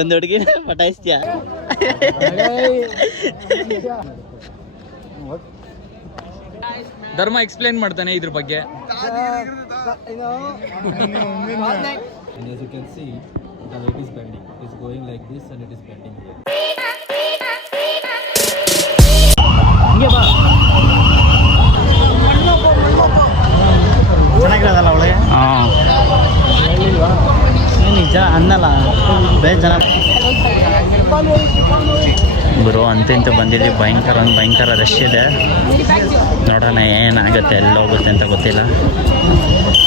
ಒಂದು ಹುಡುಗಿನ ಪಟಾಯಿಸ್ತೀಯ? ಧರ್ಮ ಎಕ್ಸ್ಪ್ಲೇನ್ ಮಾಡ್ತಾನೆ ಇದ್ರ ಬಗ್ಗೆ. And as you can see, the leg is bending. It's going like this and it is bending here. ಚೆನ್ನಾಗಿರೋದಲ್ಲ ಒಳಗೆ? ಹಾಂ ನಿಜ ಅನ್ನಲ್ಲ ಬೇರೆ ಜನ ಗುರು ಅಂತೂ ಬಂದಿದ್ದೀವಿ. ಭಯಂಕರ ರಶ್ ಇದೆ. ನೋಡೋಣ ಏನಾಗುತ್ತೆ, ಎಲ್ಲ ಹೋಗುತ್ತೆ ಅಂತ ಗೊತ್ತಿಲ್ಲ.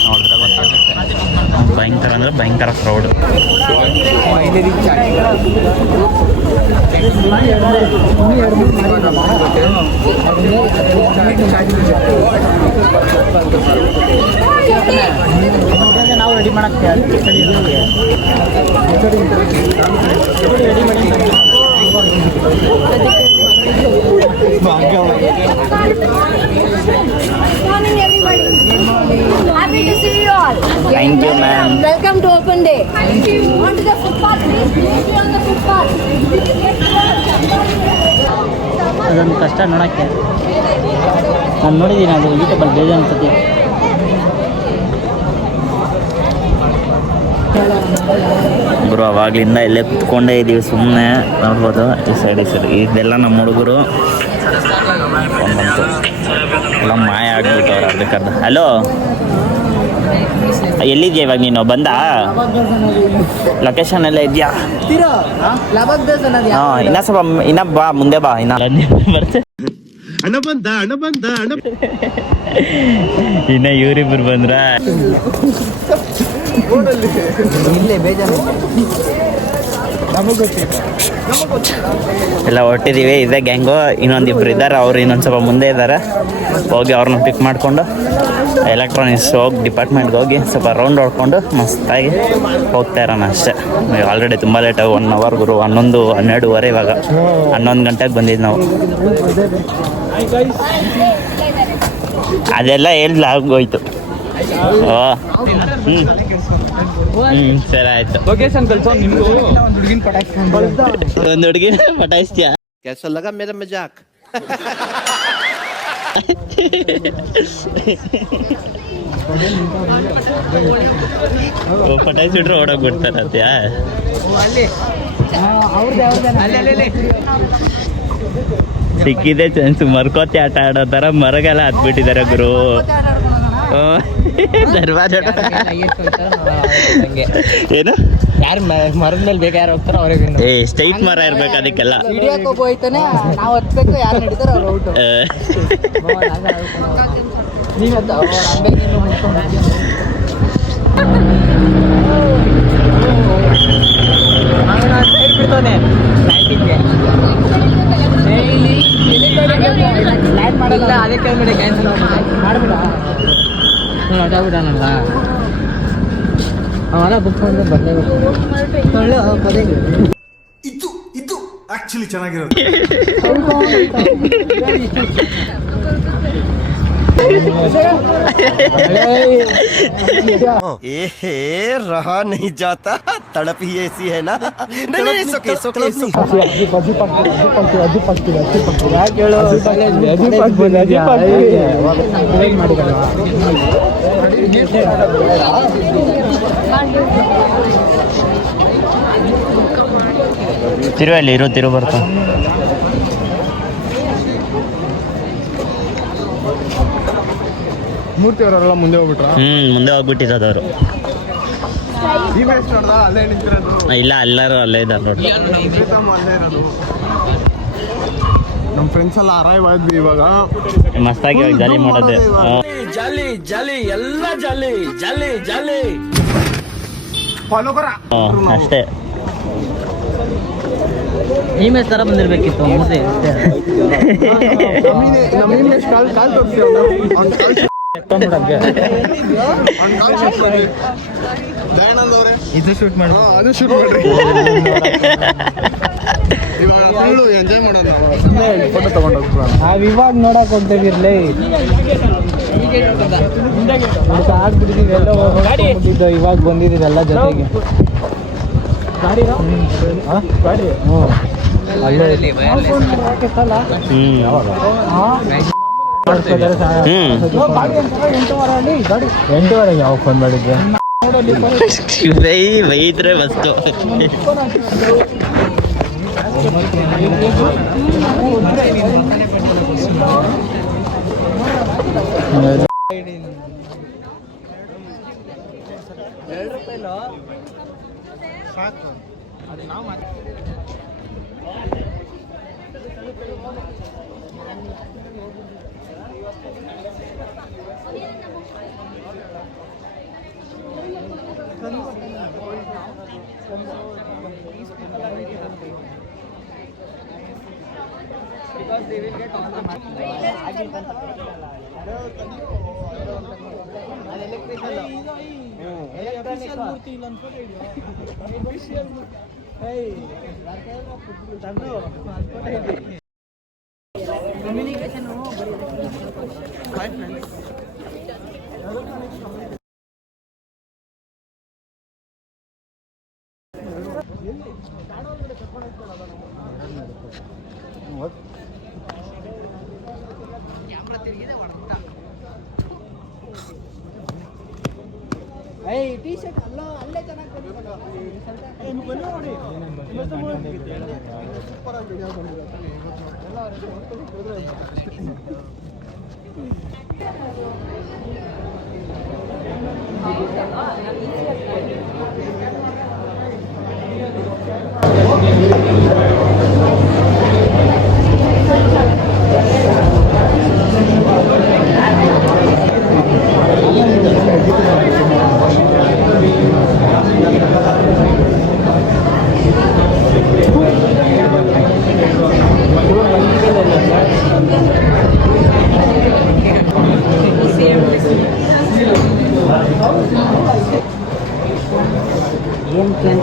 ನೋಡಿದ್ರೆ ಗೊತ್ತಾಗುತ್ತೆ. ಭಯಂಕರ ಅಂದರೆ ಭಯಂಕರ ಕ್ರೌಡ್. ನಾವು ರೆಡಿ ಮಾಡಕ್ಕೆ Morning everybody. Happy to see you all. Thank you ma'am. Welcome to Open Day. Thank you. On to the footpath please. Please be on the footpath. ಅದೊಂದು ಕಷ್ಟ ನೋಡೋಕ್ಕೆ. ನಾನು ನೋಡಿದ್ದೀನಿ ಅದು ಯೂಟ್ಯೂಬಲ್ಲಿ ಬೇಜಾರು ಅನ್ಸುತ್ತೆ. ಗುರು ಅವಾಗಲಿಂದ ಇಲ್ಲೇ ಕುತ್ಕೊಂಡೇ ಇದ್ದೀವಿ, ಸುಮ್ಮನೆ ನೋಡ್ಬೋದು. ಈ ಸೈಡ್ ಇದೆಲ್ಲ ನಮ್ಮ ಹುಡುಗರು ಒಂದಂತೂ ಎಲ್ಲ ಮಾಯ ಆಗ್ಬಿಟ್ಟವ್ರು ಅರ್ಧಕ್ಕರ್ಧ. ಹಲೋ, ಎಲ್ಲಿದ್ಯಾ ಇವಾಗ ನೀನು? ಬಂದಾ? ಲೊಕೇಶನ್ ಎಲ್ಲ ಇದೆಯಾ? ಹಾಂ, ಇನ್ನ ಸ್ವಲ್ಪ ಇನ್ನ ಬಾ, ಮುಂದೆ ಬಾ. ಇನ್ನ ಇನ್ನ ಇವರಿಬ್ಬರು ಬಂದ್ರ ಎಲ್ಲ ಹೊಟ್ಟಿದ್ದೀವಿ. ಇದೇ ಗ್ಯಾಂಗು. ಇನ್ನೊಂದಿಬ್ರು ಇದ್ದಾರೆ, ಅವ್ರು ಇನ್ನೊಂದು ಸ್ವಲ್ಪ ಮುಂದೆ ಇದ್ದಾರೆ. ಹೋಗಿ ಅವ್ರನ್ನ ಪಿಕ್ ಮಾಡಿಕೊಂಡು ಎಲೆಕ್ಟ್ರಾನಿಕ್ಸ್ ಡಿಪಾರ್ಟ್ಮೆಂಟ್ಗೆ ಹೋಗಿ ಸ್ವಲ್ಪ ರೌಂಡ್ ಹೊಡ್ಕೊಂಡು ಮಸ್ತಾಗಿ ಹೋಗ್ತಾ ಇರೋಣ ಅಷ್ಟೇ. ಆಲ್ರೆಡಿ ತುಂಬ ಲೇಟಾಗಿ 1 hour ಗುರು. 11-12 ಇವಾಗ 11 ಗಂಟೆಗೆ ಬಂದಿದ್ದು ನಾವು. ಅದೆಲ್ಲ ಹೇಳ್ಲಾಗೋಯ್ತು. ಸರಿ ಆಯ್ತು. ಲೊಕೇಶನ್ ಕಳ್ಸೋ. ನಿಮ್ದು ಒಂದು ಹುಡುಗಿನ ಪಟಾಯಿಸ್ತೀಯ? कैसा लगा मेरा मजाक? ಪಟಾಯಿಸಿಟ್ರೆ ಓಡೋಗ್ಬಿಡ್ತಾರತ್ಯ. ಸಿಕ್ಕಿದೆ ಚಾನ್ಸ್. ಮರ್ಕೋತಿ ಆಟ ಆಡೋ ಥರ ಮರಗೆಲ್ಲ ಹತ್ಬಿಟ್ಟಿದ್ದಾರೆ ಗುರು. ಏನು ಯಾರು ಮರದ ಮೇಲೆ ಬೇಕಾ ಯಾರು ಹೋಗ್ತಾರೋ ಅವರೇ. ಸ್ಟ್ರೈಟ್ ಮರ ಇರ್ಬೇಕು ಅದಕ್ಕೆಲ್ಲ. ಹೋಯ್ತಾನೆ ನಾವು ಹತ್ಬೇಕು, ಯಾರು ನಡೀತಾರೋ ಅವ್ರು ಔಟ್. ಅದಕ್ಕೆ ಕ್ಯಾನ್ಸಲ್ ಮಾಡ್ಬಿಡ. ಅದಾಗ್ಬಿಡಲ್ಲ ಅವೆಲ್ಲ ಬುಕ್ ಮಾಡಿದ್ರೆ ಬರಲೇಬೇಕು. ಇದು ಆಕ್ಚುಲಿ ಚೆನ್ನಾಗಿರೋದು. रहा नहीं जाता, तड़प ही ऐसी है ना. ತಿರುವಲ್ಲಿ ಇರೋ ತಿರು ಬರ್ತಾ. ಮೂರ್ತಿ ಅವರೆಲ್ಲ ಮುಂದೆ ಹೋಗ್ಬಿಟ್ರ? ಮುಂದೆ ಹೋಗ್ಬಿಟ್ಟಿರೋದವರು. ಇಲ್ಲ, ಎಲ್ಲರೂ ಅಲ್ಲೇ ಇದ್ದಾರೆ ನೋಡಿ. ನಮ್ಮ ಫ್ರೆಂಡ್ಸ್ ಎಲ್ಲ ಅರೈವ್ ಆದ್ವಿ ಇವಾಗ. ಮಸ್ತಾಗಿ ಜಾಲಿ ಮಾಡೋದೆ. ಜಾಲಿ ಜಾಲಿ ಎಲ್ಲ ಜಾಲಿ ಜಾಲಿ ಜಾಲಿ. ಫಾಲೋ ಕರ ಅಷ್ಟೇ. ಇಮೇಜ್ ತರ ಬಂದಿರ್ಬೇಕಿತ್ತು. ಇದು ಶೂಟ್ ಮಾಡಿ, ಅದು ಶೂಟ್ ಮಾಡ್ರಿ. ಎಂಜಾಯ್ ಮಾಡೋದು. ಫೋಟೋ ತಗೊಂಡೋಗ್ಬಿಡ. ನಾವ್ ಇವಾಗ ನೋಡಕ್ ಹೋಗ್ತಿರ್ಲಿ. ಆಗ್ಬಿಟ್ಟಿದೀವಿ, ಎಲ್ಲ ಹೋಗ್ಬಿಟ್ಟಿದ್ದು. ಇವಾಗ ಬಂದಿದ್ದೀವಿ ಎಲ್ಲ ಜೊತೆಗೆ. ಗಾಡಿ ಹ್ಞೂ ಅಲ್ಲೇ ಎಂಟೂವರೆಗೆ ಯಾವಾಗ ಫೋನ್ ಮಾಡಿದ್ದೆ ಬೈದ್ರೆ ಬಸ್ತು ಟೀ ಶರ್ಟ್ ಅಲ್ಲೇ ಚೆನ್ನಾಗಿ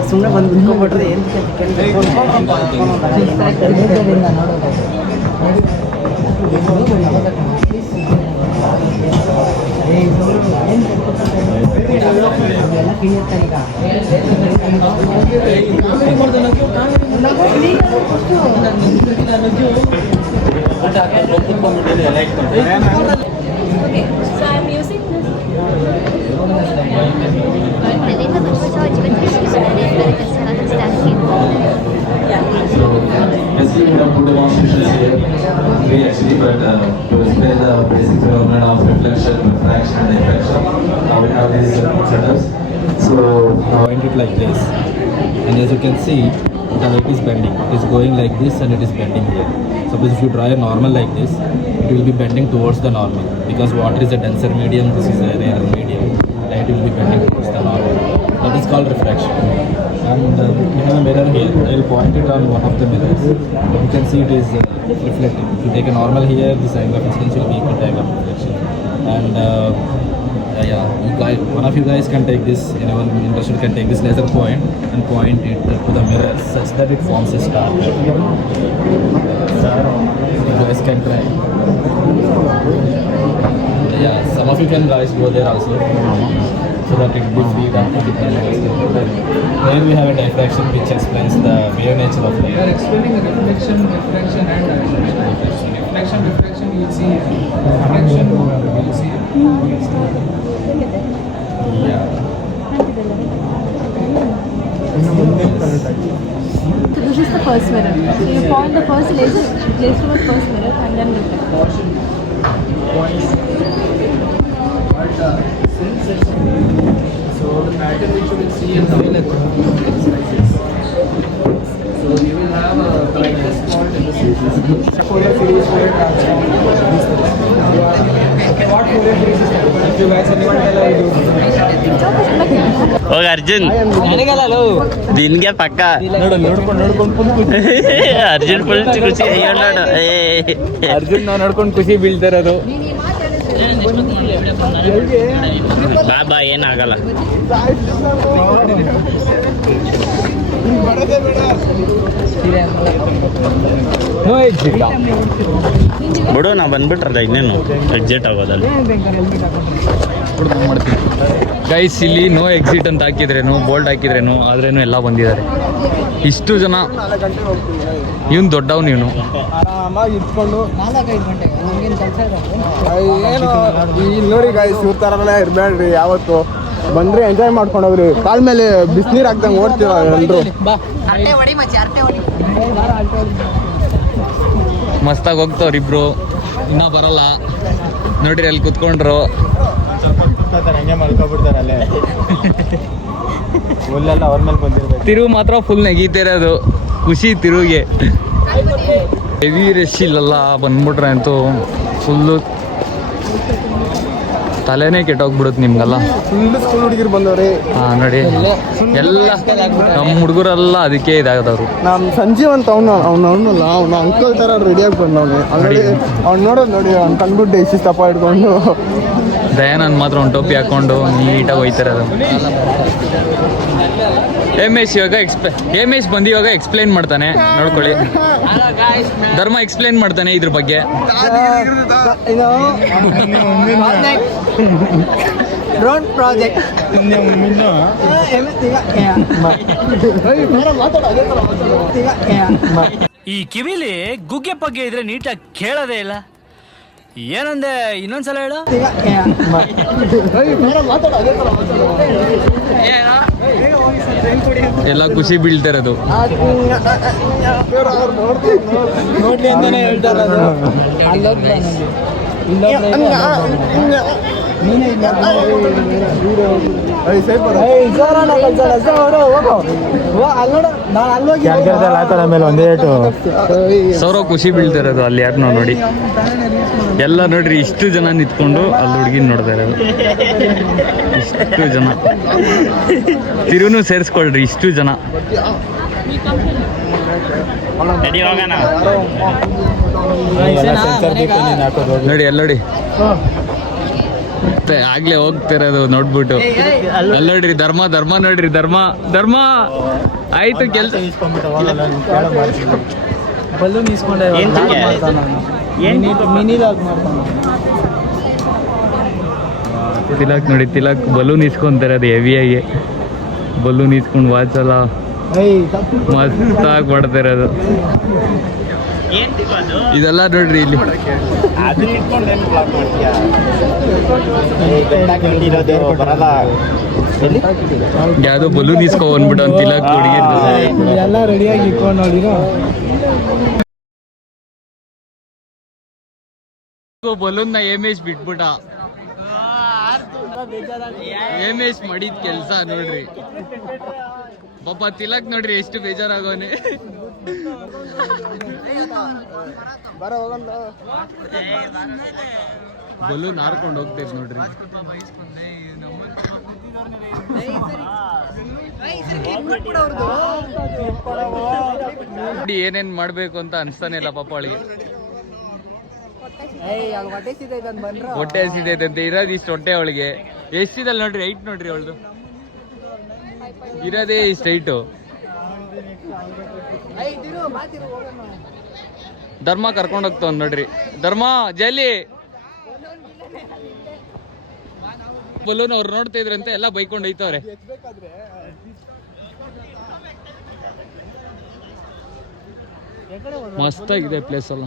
ಸುಮ್ಮನೆ ಬಂದು ನಿಂತ್ಕೊಂಡ್ಬಿಟ್ರೆ ಏನು So I'm using this. Nalina Pushpa Jeevan Krishi So, as we would have put demonstrations here, we actually but to explain the basic phenomenon of reflection, refraction, and diffraction. Now we have these setups. So now I point it like this, and as you can see, the light is bending. It is going like this, and it is bending here. Suppose if you draw a normal like this, it will be bending towards the normal because water is a denser medium. This is a rarer medium. Light will be bending towards the normal. That is called refraction. And we have a mirror here. I will point it on one of the mirrors. You can see it is reflecting. If you take a normal here, this angle of incidence will be equal to angle of reflection. And one of you guys can take this, anyone interested can take this laser point and point it to the mirror such that it forms a star. You guys can try. Yeah, some of you can guys go there also. So that it gives feed after different ways. There we have a diffraction which explains the mere nature of light. We are explaining the reflection, diffraction and diffraction. Reflection you will see here. Reflection you will see here. Yeah. So this is the first mirror. So you point the first laser, place towards first mirror and then reflect. So the pattern which you will see in the middle is like this. So you will have a brightness point in the series. Fourier series, Fourier transform. What Fourier series is that? If you guys anyone tell I do. ಹೋಗ ಅರ್ಜುನ್ ದಿನ್ಗೆ ಪಕ್ಕ Arjun full ಖುಷಿ ಅಯ್ಯೋ ನೋಡು ಅರ್ಜುನ್ ನಾವು ನೋಡ್ಕೊಂಡು ಖುಷಿ ಬೀಳ್ತಾರದು ಬಾ ಏನಾಗಲ್ಲ ಬಿಡು ನಾ ಬಂದ್ಬಿಟ್ರಲ್ಲ ಇನ್ನೇನು ಎಕ್ಸಿಟ್ ಆಗೋದಲ್ಲ ಮಾಡ್ತೀನಿ ಗೈಸ್ ಇಲ್ಲಿ ನೋ ಎಕ್ಸಿಟ್ ಅಂತ ಹಾಕಿದ್ರೇನು ಬೋಲ್ಡ್ ಹಾಕಿದ್ರೇನು ಆದ್ರೇನು ಎಲ್ಲ ಬಂದಿದ್ದಾರೆ. ಇಷ್ಟು ಜನ. ಇವನು ದೊಡ್ಡವನು ಇವನು. ಆರಾಮಾಗಿ ಇಟ್ಕೊಂಡು ಏನು ಇಲ್ಲಿ ನೋಡಿ ಗಾಯ್ಸ್ ಇವ್ರ ಥರನೇ ಇರಬೇಡ್ರಿ. ಯಾವತ್ತು ಬಂದ್ರೆ ಎಂಜಾಯ್ ಮಾಡ್ಕೊಂಡು ಹೋಗ್ರಿ. ಕಾಲ್ ಮೇಲೆ ಬಿಸಿನೀರು ಹಾಕ್ದಂಗೆ ಓಡ್ತೀರ ಎಲ್ಲರೂ. ಮಸ್ತಾಗಿ ಹೋಗ್ತವ್ರು ಇಬ್ರು. ಇನ್ನೂ ಬರಲ್ಲ ನೋಡ್ರಿ ಅಲ್ಲಿ ಕುತ್ಕೊಂಡ್ರು. ಹಂಗೆ ಮಲ್ಕೊಬಿಡ್ತಾರೆ ಅಲ್ಲೇ. ಹುಲ್ಲೆಲ್ಲ ಅವ್ರ ಮೇಲೆ ಬಂದಿರ್ಬೇಕು. ತಿರುವು ಮಾತ್ರ ಫುಲ್ ನೆಗೀತಿರೋದು ಖುಷಿ ತಿರುವಿಗೆ. ಹೆವಿ ರಶ್ ಇಲ್ಲಲ್ಲ ಬಂದ್ಬಿಟ್ರೆ ಅಂತೂ ಫುಲ್ಲು ತಲೆನೇ ಕೆಟ್ಟೋಗ್ಬಿಡುತ್ತೆ ನಿಮ್ಗೆಲ್ಲ. ಫುಲ್ ಸ್ಕೂಲ್ ಹುಡುಗಿರು ಬಂದವ್ರಿ. ಹಾಂ ನೋಡಿ ಎಲ್ಲ ನಮ್ಮ ಹುಡುಗರೆಲ್ಲ ಅದಕ್ಕೆ ಇದಾಗದವ್ರು. ನಮ್ಮ ಸಂಜೀವ್ ಅಂತ ಅವನಲ್ಲ ಅವ್ನ ಅಂಕಲ್ ಥರ ರೆಡಿಯಾಗಿ ಬಂದವನು. ಆಲ್ರೆಡಿ ಅವ್ನು ನೋಡೋದು ನೋಡಿ ಅವ್ನು ಕಂಡ್ಬಿಟ್ಟು ಇಷ್ಟಪ್ಪ ಹಿಡ್ಕೊಂಡು. ದಯಾನಂದ್ ಮಾತ್ರ ಒಂದು ಟೋಪಿ ಹಾಕ್ಕೊಂಡು ನೀಟಾಗಿ ಹೋಯ್ತಾರೆ ಅದು. ಹೇಮೇಶ್ ಬಂದು ಇವಾಗ ಎಕ್ಸ್ಪ್ಲೈನ್ ಮಾಡ್ತಾನೆ ನೋಡ್ಕೊಳ್ಳಿ. ಧರ್ಮ ಎಕ್ಸ್ಪ್ಲೈನ್ ಮಾಡ್ತಾನೆ ಇದ್ರ ಬಗ್ಗೆ. ಡ್ರೋನ್ ಪ್ರಾಜೆಕ್ಟ್ ಈ ಕಿವಿಲಿ ಗುಗ್ಗೆ ಪಗ್ಗೆ ಇದ್ರೆ ನೀಟಾಗಿ ಕೇಳೋದೇ ಇಲ್ಲ. ಏನಂದೆ ಇನ್ನೊಂದ್ಸಲ ಹೇಳು. ಎಲ್ಲ ಖುಷಿ ಬೀಳ್ತಿರೋದು. ನೋಡ್ಲಿ ಅಂತಾನೆ ಹೇಳ್ತಾರೆ ಅದು. ಸೌರವ್ ಖುಷಿ ಬೀಳ್ತಿರೋದು ಅಲ್ಲಿ ಯಾರನ್ನೋ ನೋಡಿ. ಎಲ್ಲ ನೋಡ್ರಿ ಇಷ್ಟು ಜನ ನಿಂತ್ಕೊಂಡು ಅಲ್ಲಿ ಹುಡುಗಿನ ನೋಡ್ತಾ ಇರೋದು. ಇಷ್ಟು ಜನ ತಿರುನು ಸೇರಿಸ್ಕೊಳ್ರಿ ಇಷ್ಟು ಜನ. ನೋಡಿ ಎಲ್ಲ ನೋಡಿ ಆಗ್ಲೇ ಹೋಗ್ತಿರೋದು ನೋಡ್ಬಿಟ್ಟು. ಎಲ್ಲ ನೋಡ್ರಿ ಧರ್ಮ ನೋಡ್ರಿ ಧರ್ಮ ಆಯ್ತು ಕೆಲ್ಸ. ಬಲೂನ್ ಇಸ್ಕೊಂಡೆ ತಿಲಕ್ ನೋಡಿ ಬಲೂನ್ ಇಸ್ಕೊಂತಾರೆ ಅದು ಹೆವಿಯಾಗಿ. ಬಲೂನ್ ಇಸ್ಕೊಂಡು ವಾಚ್ ಎಲ್ಲ ಮಸ್ತಾಗಿ ಮಾಡ್ತಿರೋದು. ಇದೆಲ್ಲ ನೋಡ್ರಿ ಇಲ್ಲಿ ಯಾವ್ದೋ ಬಲೂನ್ ಇಸ್ಕೊ ಬಂದ್ಬಿಟ್ಟು ಒಂದು ತಿಲಕ್ ಹುಡುಗಿರ್ತದೆ. ಎಲ್ಲ ರೆಡಿಯಾಗಿ ಇಟ್ಕೊಂಡು ನೋಡಿರೋ ಬಲೂನ್ನ ಹೇಮೇಶ್ ಬಿಟ್ಬಿಟ್ಟ. ಹೇಮೇಶ್ ಮಾಡಿದ ಕೆಲ್ಸ ನೋಡ್ರಿ. ಪಾಪ ತಿಲಕ್ ನೋಡ್ರಿ ಎಷ್ಟು ಬೇಜಾರಾಗೋನೆ. ಬಲೂನ್ ಹಾರ್ಕೊಂಡು ಹೋಗ್ತೈತೆ ನೋಡ್ರಿ. ನೋಡಿ ಏನೇನ್ ಮಾಡ್ಬೇಕು ಅಂತ ಅನ್ಸ್ತಾನೆ ಇಲ್ಲ ಪಾಪ ಅವಳಿಗೆ. ಹೊಟ್ಟೆ ಹಸಿದೈತಂತೆ. ಇರೋದು ಇಷ್ಟು ಹೊಟ್ಟೆ ಅವಳಿಗೆ. ಎಷ್ಟಿದಲ್ಲ ನೋಡ್ರಿ ಹೈಟ್ ನೋಡ್ರಿ ಅವಳದು. ಇರೋದೇ ಇಷ್ಟು ಹೈಟು. ಧರ್ಮ ಕರ್ಕೊಂಡು ಹೋಗ್ತಾವ ನೋಡ್ರಿ. ಧರ್ಮ ಜಲ್ಲಿ ಬಲೂನ್ ಅವ್ರು ನೋಡ್ತಾ ಇದ್ರಂತೆ ಎಲ್ಲ ಬೈಕೊಂಡು ಹೋಯ್ತವ್ರೆ. ಮಸ್ತಾಗಿದೆ ಪ್ಲೇಸ್ ಎಲ್ಲ.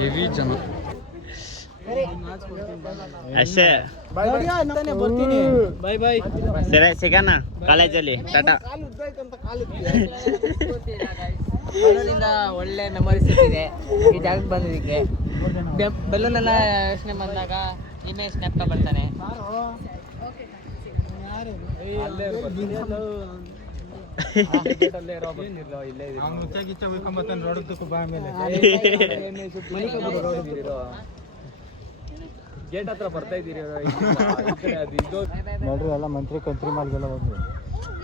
ಹೆವಿ ಜನ ಅಷ್ಟೇ. ಬರ್ತೀನಿ. ಬಾಯ್ ಸರಿ ಸಿಗೋಣ ಕಾಲೇಜಲ್ಲಿ. ಟಾಟಾ. ಒಳ್ಳೆ ಮೆಮೊರೀಸ್ ಸಿಕ್ಕಿದೆ ಈ ಜಾಗಕ್ಕೆ ಬಂದಿದ್ದಕ್ಕೆ. ಬಲೂನ್ ಎಲ್ಲ ಯೋಚನೆ ಬಂದಾಗ ಇಮೇಜ್ ನೆಪ್ಕ ಬರ್ತಾನೆ. ಗೇಟ್ ಹತ್ರ ಬರ್ತಾ ಇದ್ದೀರಿ ನೋಡ್ರಿ ಎಲ್ಲ ಮಂತ್ರಿ ಕಂತ್ರಿ ಮಾಲ್ಗೆಲ್ಲ ಬಂದ್ವಿ.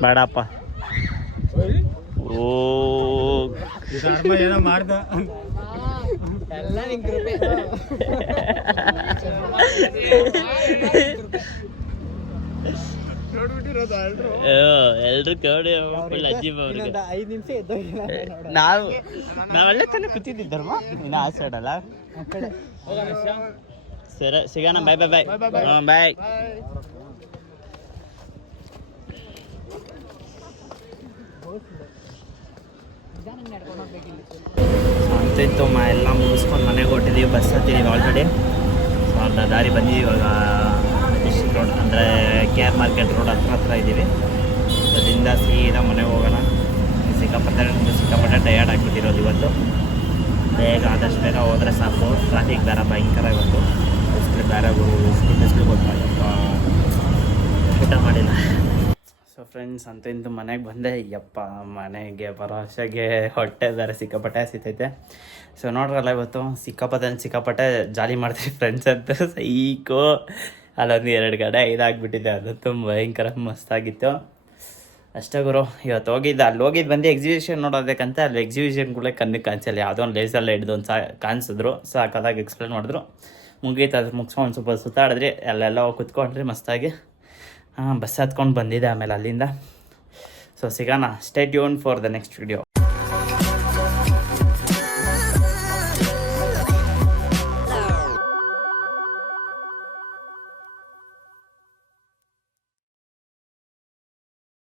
ಬೇಡಪ್ಪ. ಓ ಏನೋ ಮಾಡ್ದ ಎಲ್ಲ ನಿನ್ ಕೃಪೆ. ನೋಡ್ಬಿಟ್ಟಿರೋದು ಎಲ್ರು ಕೌಡಿ ಫುಲ್ ಅಜೀಬ್ ಅವ್ರಿಗೆ. 5 ನಿಮಿಷ ಎದ್ದೋಗಿಲ್ಲ ನಾವೆಲ್ಲ ತಾನೇ ಕೂತಿದ್ದಿದ್ದಲ್ವ ಇನ್ನು ಆ ಸೈಡ್ ಅಲ್ಲ. ಸರಿ ಸಿಗೋಣ. ಬಾಯ್ ಬಾಯ್ ಬಾಯ್. ಹಾಂ ಬಾಯ್. ಅಂತಿತ್ತು ಎಲ್ಲ ಮುಗಿಸ್ಕೊಂಡು ಮನೆಗೆ ಹೊಟ್ಟಿದ್ದೀವಿ. ಬಸ್ ಹತ್ತಿದ್ದೀವಿ ಆಲ್ರೆಡಿ. ಸೊ ಅರ್ಧ ದಾರಿ ಬಂದಿದ್ದೀವಿ. ಇವಾಗ ಡಿಸ್ಟ್ರಿಕ್ಟ್ ರೋಡ್ ಅಂದರೆ KR ಮಾರ್ಕೆಟ್ ರೋಡ್ ಹತ್ರ ಇದ್ದೀವಿ. ಅದರಿಂದ ಸೀದಾ ಮನೆಗೆ ಹೋಗೋಣ. ಸಿಕ್ಕಾಪಟ್ಟೆ ಟಯರ್ಡ್ ಆಗಿಬಿಟ್ಟಿರೋದು ಇವತ್ತು. ಬೇಗ ಆದಷ್ಟು ಬೇಗ ಹೋದರೆ ಸಾಕು. ಟ್ರಾಫಿಕ್ ಬೇರೆ ಭಯಂಕರ ಇವತ್ತು. ಬಿಸಿಲು ಬೇರೆ ಬಿಸಿಲು ಗೊತ್ತಾಗಪ್ಪ, ಊಟ ಮಾಡಿಲ್ಲ. ಸೊ ಫ್ರೆಂಡ್ಸ್ ಅಂತೂ ಇಂತೂ ಮನೆಗೆ ಬಂದೆ. ಯಪ್ಪ ಮನೆಗೆ ಬರೋ ಅಷ್ಟಾಗೆ ಹೊಟ್ಟೆ ಬೇರೆ ಸಿಕ್ಕಾಪಟ್ಟೆ ಹಸಿತೈತೆ. ಸೊ ನೋಡ್ರಲ್ಲ ಇವತ್ತು ಸಿಕ್ಕಾಪಟ್ಟೆ ಜಾಲಿ ಮಾಡ್ತೀವಿ ಫ್ರೆಂಡ್ಸ್ ಅಂತೂ ಸೈಕೋ. ಅಲ್ಲೊಂದು 2 ಕಡೆ ಇದಾಗ್ಬಿಟ್ಟಿದೆ. ಅದಂತೂ ಭಯಂಕರ ಮಸ್ತಾಗಿತ್ತು. ಅಷ್ಟೇ ಗುರು. ಇವತ್ತು ಅಲ್ಲಿ ಹೋಗಿದ್ದು ಬಂದು ಎಕ್ಸಿಬಿಷನ್ ನೋಡೋದಕ್ಕಂತ ಅಲ್ಲಿ ಎಕ್ಸಿಬಿಷನ್ಗಳೇ ಕಣ್ಣಿಗೆ ಕಾಣಿಸಲ್ಲ. ಯಾವುದೋ ಒಂದು ಲೇಸೆಲ್ಲ ಹಿಡ್ದು ಒಂದು ಕಾಣಿಸಿದ್ರು. ಸಾಕಾದಾಗ ಎಕ್ಸ್ಪ್ಲೇನ್ ಮಾಡಿದ್ರು. ಮುಗೀತು. ಅದು ಮುಗಿಸ್ಕೊಂಡು ಸ್ವಲ್ಪ ಸುತ್ತಾಡಿದ್ರಿ. ಅಲ್ಲೆಲ್ಲ ಕುತ್ಕೊಂಡ್ರಿ ಮಸ್ತಾಗಿ. ಬಸ್ ಹತ್ಕೊಂಡು ಬಂದಿದೆ ಆಮೇಲೆ ಅಲ್ಲಿಂದ. ಸೊ ಸಿಗೋಣ. Stay tune for the next video.